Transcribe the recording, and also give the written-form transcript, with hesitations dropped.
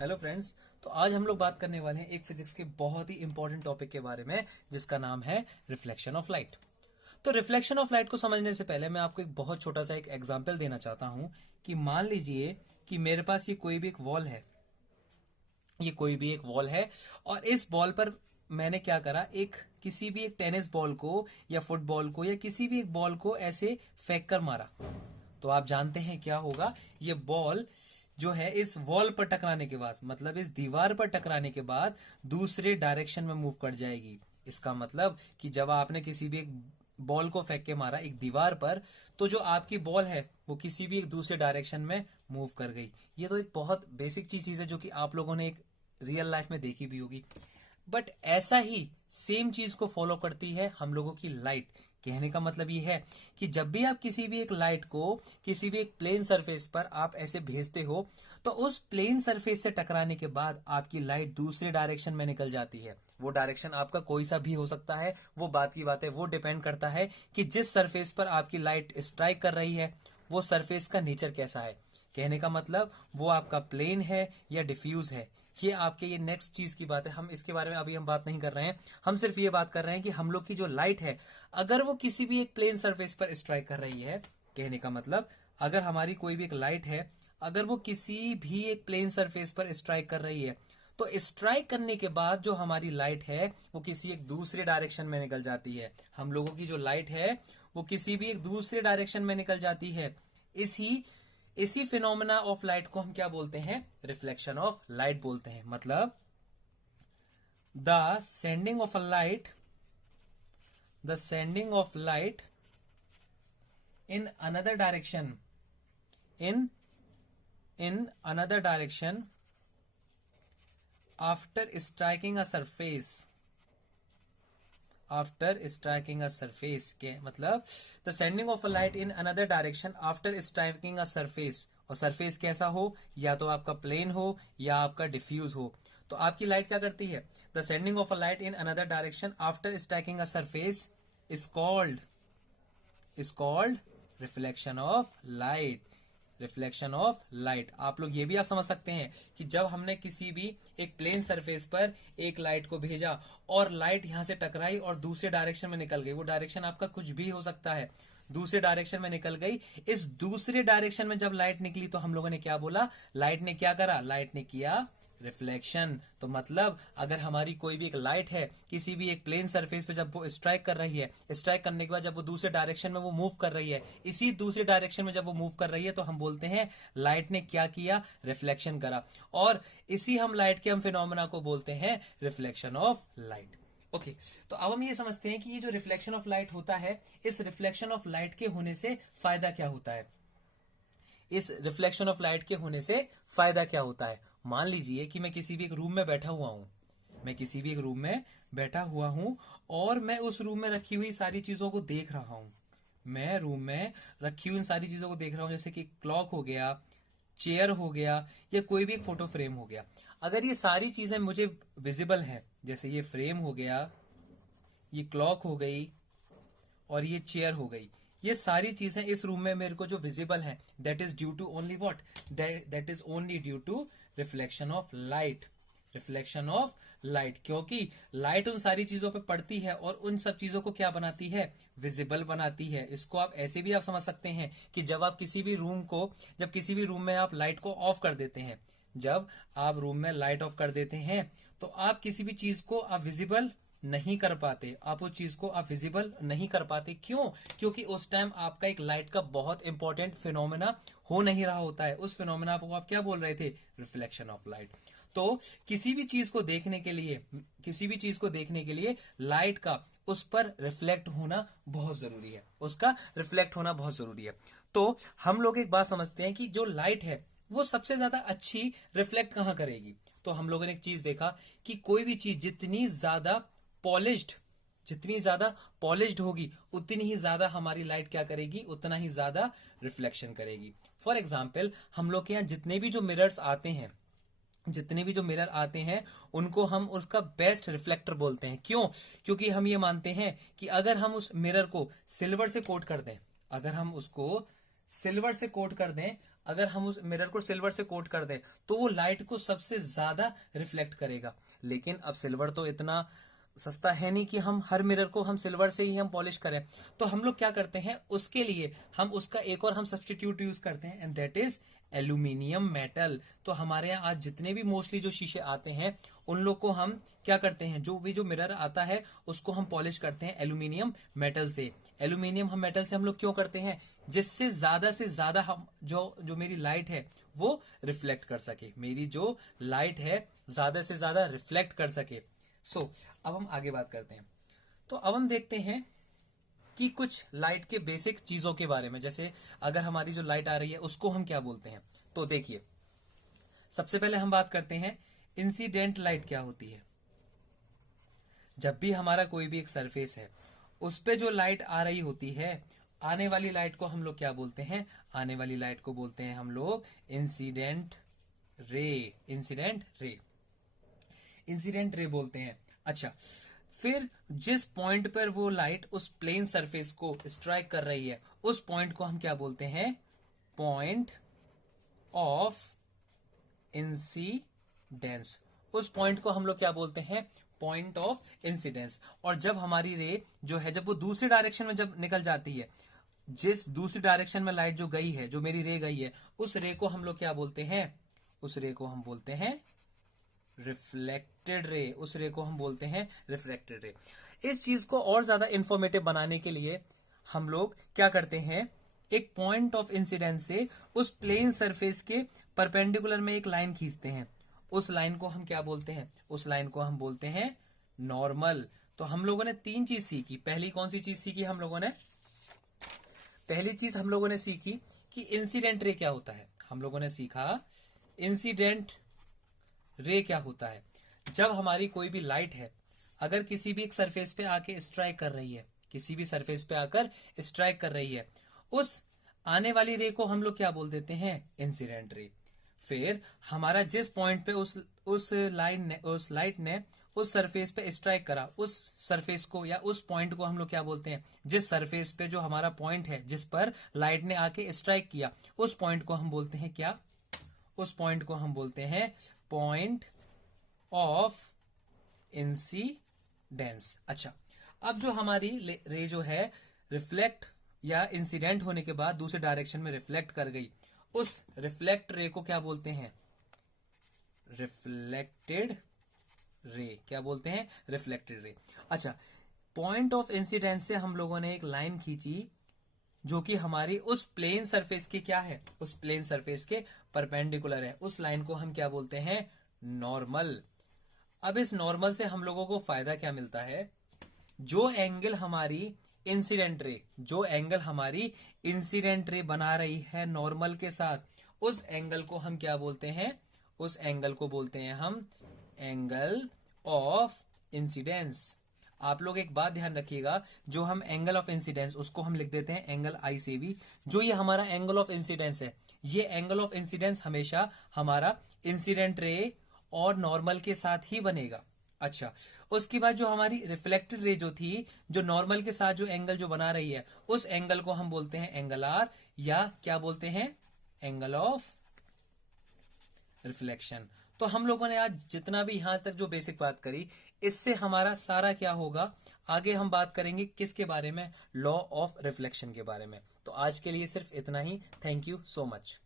Hello friends. तो आज हम लोग बात करने वाले हैं एक फिजिक्स के बहुत ही इंपॉर्टेंट टॉपिक के बारे में जिसका नाम है रिफ्लेक्शन ऑफ लाइट। तो रिफ्लेक्शन ऑफ लाइट को समझने से पहले मैं आपको एक बहुत छोटा सा एक एग्जांपल देना चाहता हूं कि मान लीजिए कि मेरे पास ये कोई भी एक वॉल है। ये कोई भी एक वॉल है और इस बॉल पर मैंने क्या करा, एक किसी भी एक टेनिस बॉल को या फुटबॉल को या किसी भी एक बॉल को ऐसे फेंक कर मारा। तो आप जानते हैं क्या होगा, ये बॉल जो है इस वॉल पर टकराने के बाद, मतलब इस दीवार पर टकराने के बाद दूसरे डायरेक्शन में मूव कर जाएगी। इसका मतलब कि जब आपने किसी भी एक बॉल को फेंक के मारा एक दीवार पर, तो जो आपकी बॉल है वो किसी भी एक दूसरे डायरेक्शन में मूव कर गई। ये तो एक बहुत बेसिक चीज है जो कि आप लोगों ने एक रियल लाइफ में देखी भी होगी। बट ऐसा ही सेम चीज को फॉलो करती है हम लोगों की लाइट। कहने का मतलब ये है कि जब भी आप किसी भी एक लाइट को किसी भी एक प्लेन सरफेस पर आप ऐसे भेजते हो, तो उस प्लेन सरफेस से टकराने के बाद आपकी लाइट दूसरे डायरेक्शन में निकल जाती है। वो डायरेक्शन आपका कोई सा भी हो सकता है, वो बात की बात है। वो डिपेंड करता है कि जिस सरफेस पर आपकी लाइट स्ट्राइक कर रही है वो सरफेस का नेचर कैसा है। कहने का मतलब वो आपका प्लेन है या डिफ्यूज है। ये नेक्स्ट चीज की बात है। हम इसके बारे में अभी हम बात नहीं कर रहे हैं। हम सिर्फ ये बात कर रहे हैं कि हम लोग की जो लाइट है, अगर वो किसी भी एक प्लेन सरफेस पर स्ट्राइक कर रही है, कहने का मतलब अगर हमारी कोई भी एक लाइट है, अगर वो किसी भी एक प्लेन सरफेस पर स्ट्राइक कर रही है, तो स्ट्राइक करने के बाद जो हमारी लाइट है वो किसी एक दूसरे डायरेक्शन में निकल जाती है। हम लोगों की जो लाइट है वो किसी भी एक दूसरे डायरेक्शन में निकल जाती है। इसी इसी फिनोमेना ऑफ लाइट को हम क्या बोलते हैं? रिफ्लेक्शन ऑफ लाइट बोलते हैं। मतलब the sending of a light the sending of light in another direction in another direction after striking a surface के मतलब the sending of a light in another direction after striking a surface. और surface कैसा हो? या तो आपका plane हो या आपका डिफ्यूज हो। तो आपकी लाइट क्या करती है? The sending of a light in another direction after striking a surface is called reflection of light. Reflection of light आप लोग ये भी आप समझ सकते हैं कि जब हमने किसी भी एक प्लेन सरफेस पर एक लाइट को भेजा और लाइट यहां से टकराई और दूसरे डायरेक्शन में निकल गई, वो डायरेक्शन आपका कुछ भी हो सकता है, दूसरे डायरेक्शन में निकल गई। इस दूसरे डायरेक्शन में जब लाइट निकली तो हम लोगों ने क्या बोला? लाइट ने क्या करा? लाइट ने किया रिफ्लेक्शन। तो मतलब अगर हमारी कोई भी एक लाइट है किसी भी एक प्लेन सरफेस पे, जब वो स्ट्राइक कर रही है, स्ट्राइक करने के बाद जब वो दूसरे डायरेक्शन में वो मूव कर रही है, इसी दूसरे डायरेक्शन में जब वो मूव कर रही है, तो हम बोलते हैं लाइट ने क्या किया? रिफ्लेक्शन करा। और इसी हम लाइट के हम फिनोमेना को बोलते हैं रिफ्लेक्शन ऑफ लाइट। ओके तो अब हम ये समझते हैं कि ये जो रिफ्लेक्शन ऑफ लाइट होता है, इस रिफ्लेक्शन ऑफ लाइट के होने से फायदा क्या होता है? इस रिफ्लेक्शन ऑफ लाइट के होने से फायदा क्या होता है? मान लीजिए कि मैं किसी भी एक रूम में बैठा हुआ हूं। मैं किसी भी एक रूम में बैठा हुआ हूं और मैं उस रूम में रखी हुई सारी चीजों को देख रहा हूं। मैं रूम में रखी हुई इन सारी चीजों को देख रहा हूं, जैसे कि क्लॉक हो गया, चेयर हो गया, या कोई भी एक फोटो फ्रेम हो गया। अगर ये सारी चीजें मुझे विजिबल हैं, जैसे ये फ्रेम हो गया, ये क्लॉक हो गई और ये चेयर हो गई, ये सारी चीजें इस रूम में मेरे को जो विजिबल है, that is due to only what? That is only due to reflection of light. Reflection of light, क्योंकि लाइट उन सारी चीजों पे पड़ती है और उन सब चीजों को क्या बनाती है? विजिबल बनाती है। इसको आप ऐसे भी आप समझ सकते हैं कि जब किसी भी रूम में आप लाइट को ऑफ कर देते हैं, जब आप रूम में लाइट ऑफ कर देते हैं, तो आप किसी भी चीज को आप विजिबल नहीं कर पाते। आप उस चीज को आप विजिबल नहीं कर पाते। क्यों? क्योंकि उस टाइम आपका एक लाइट का बहुत इंपॉर्टेंट फिनोमेना हो नहीं रहा होता है। उस फिनोमेना को आप क्या बोल रहे थे? Reflection of light. तो किसी भी चीज को देखने के लिए लाइट का उस पर रिफ्लेक्ट होना बहुत जरूरी है। उसका रिफ्लेक्ट होना बहुत जरूरी है। तो हम लोग एक बात समझते हैं कि जो लाइट है वो सबसे ज्यादा अच्छी रिफ्लेक्ट कहां करेगी। तो हम लोगों ने एक चीज देखा कि कोई भी चीज पॉलिश्ड जितनी ज्यादा पॉलिश्ड होगी, उतनी ही ज्यादा हमारी लाइट क्या करेगी? उतना ही ज्यादा रिफ्लेक्शन करेगी। फॉर एग्जाम्पल, हम लोग के यहाँ जितने भी जो मिरर आते हैं उनको हम उसका बेस्ट रिफ्लेक्टर बोलते हैं। क्यों? क्योंकि हम ये मानते हैं कि अगर हम उस मिरर को सिल्वर से कोट कर दें, अगर हम उस मिरर को सिल्वर से कोट कर दें तो वो लाइट को सबसे ज्यादा रिफ्लेक्ट करेगा। लेकिन अब सिल्वर तो इतना सस्ता है नहीं कि हम हर मिरर को हम सिल्वर से ही हम पॉलिश करें। तो हम लोग क्या करते हैं, उसके लिए हम उसका एक और हम सब्सटीट्यूट यूज करते हैं, and that is aluminium metal. तो हमारे यहाँ आज जितने भी मोस्टली जो शीशे आते हैं उन लोग को हम क्या करते हैं, जो मिरर आता है उसको हम पॉलिश करते हैं एल्यूमिनियम मेटल से। एल्यूमिनियम हम मेटल से हम लोग क्यों करते हैं, जिससे से ज्यादा हम जो मेरी लाइट है वो रिफ्लेक्ट कर सके, मेरी जो लाइट है ज्यादा से ज्यादा रिफ्लेक्ट कर सके। अब हम आगे बात करते हैं। तो अब हम देखते हैं कि कुछ लाइट के बेसिक चीजों के बारे में, जैसे अगर हमारी जो लाइट आ रही है उसको हम क्या बोलते हैं। तो देखिए, सबसे पहले हम बात करते हैं इंसिडेंट लाइट क्या होती है। जब भी हमारा कोई भी एक सरफेस है उस पे जो लाइट आ रही होती है, आने वाली लाइट को हम लोग क्या बोलते हैं, आने वाली लाइट को बोलते हैं हम लोग इंसिडेंट रे। इंसिडेंट रे बोलते हैं। अच्छा, फिर जिस पॉइंट पर वो लाइट उस प्लेन सरफेस को स्ट्राइक कर रही है उस पॉइंट को हम क्या बोलते हैं, पॉइंट ऑफ इंसिडेंस। उस पॉइंट को हम लोग क्या बोलते हैं, पॉइंट ऑफ इंसिडेंस। और जब हमारी रे जो है, जब वो दूसरी डायरेक्शन में जब निकल जाती है, जिस दूसरी डायरेक्शन में लाइट जो गई है, जो मेरी रे गई है, उस रे को हम लोग क्या बोलते हैं, उस रे को हम बोलते हैं रिफ्लेक्टेड रे। उस रे को हम बोलते हैं रिफ्लेक्टेड रे। इस चीज को और ज्यादा इंफॉर्मेटिव बनाने के लिए हम लोग क्या करते हैं, एक पॉइंट ऑफ इंसिडेंस से उस प्लेन सरफेस के परपेंडिकुलर में एक लाइन खींचते हैं। उस लाइन को हम क्या बोलते हैं, उस लाइन को हम बोलते हैं नॉर्मल। तो हम लोगों ने 3 चीज सीखी। पहली कौन सी चीज सीखी हम लोगों ने, पहली चीज हम लोगों ने सीखी कि इंसिडेंट रे क्या होता है। हम लोगों ने सीखा इंसिडेंट रे क्या होता है। जब हमारी कोई भी लाइट है अगर किसी भी एक सरफेस पे आके स्ट्राइक कर रही है, किसी भी सरफेस पे आकर स्ट्राइक कर रही है, उस आने वाली रे को हम लोग क्या बोल देते हैं, इंसिडेंट रे। फिर हमारा जिस पॉइंट पे उस लाइट ने उस सरफेस पे स्ट्राइक करा, उस सरफेस को या उस पॉइंट को हम लोग क्या बोलते हैं, जिस सरफेस पे जो हमारा पॉइंट है जिस पर लाइट ने आके स्ट्राइक किया, उस पॉइंट को हम बोलते हैं क्या, उस पॉइंट को हम बोलते हैं पॉइंट ऑफ इंसिडेंस। अच्छा, अब जो हमारी रे जो है रिफ्लेक्ट या इंसिडेंट होने के बाद दूसरे डायरेक्शन में रिफ्लेक्ट कर गई, उस रिफ्लेक्ट रे को क्या बोलते हैं, रिफ्लेक्टेड रे। क्या बोलते हैं, रिफ्लेक्टेड रे। अच्छा, पॉइंट ऑफ इंसिडेंस से हम लोगों ने एक लाइन खींची जो कि हमारी उस प्लेन सरफेस के क्या है, उस प्लेन सरफेस के परपेंडिकुलर है। उस लाइन को हम क्या बोलते हैं, नॉर्मल। अब इस नॉर्मल से हम लोगों को फायदा क्या मिलता है, जो एंगल हमारी इंसिडेंट रे, जो एंगल हमारी इंसिडेंट रे बना रही है नॉर्मल के साथ, उस एंगल को हम क्या बोलते हैं, उस एंगल को बोलते हैं हम एंगल ऑफ इंसिडेंस। आप लोग एक बात ध्यान रखिएगा, जो हम एंगल ऑफ इंसिडेंस उसको हम लिख देते हैं एंगल आई से भी। जो ये हमारा एंगल ऑफ इंसिडेंस है, ये एंगल ऑफ इंसिडेंस हमेशा हमारा इंसिडेंट रे और नॉर्मल के साथ ही बनेगा। अच्छा, उसके बाद जो हमारी रिफ्लेक्टेड रे जो थी, जो नॉर्मल के साथ जो एंगल जो बना रही है, उस एंगल को हम बोलते हैं एंगल आर, या क्या बोलते हैं, एंगल ऑफ रिफ्लेक्शन। तो हम लोगों ने आज जितना भी यहां तक जो बेसिक बात करी, इससे हमारा सारा क्या होगा, आगे हम बात करेंगे किसके बारे में, लॉ ऑफ रिफ्लेक्शन के बारे में। तो आज के लिए सिर्फ इतना ही। Thank you so much.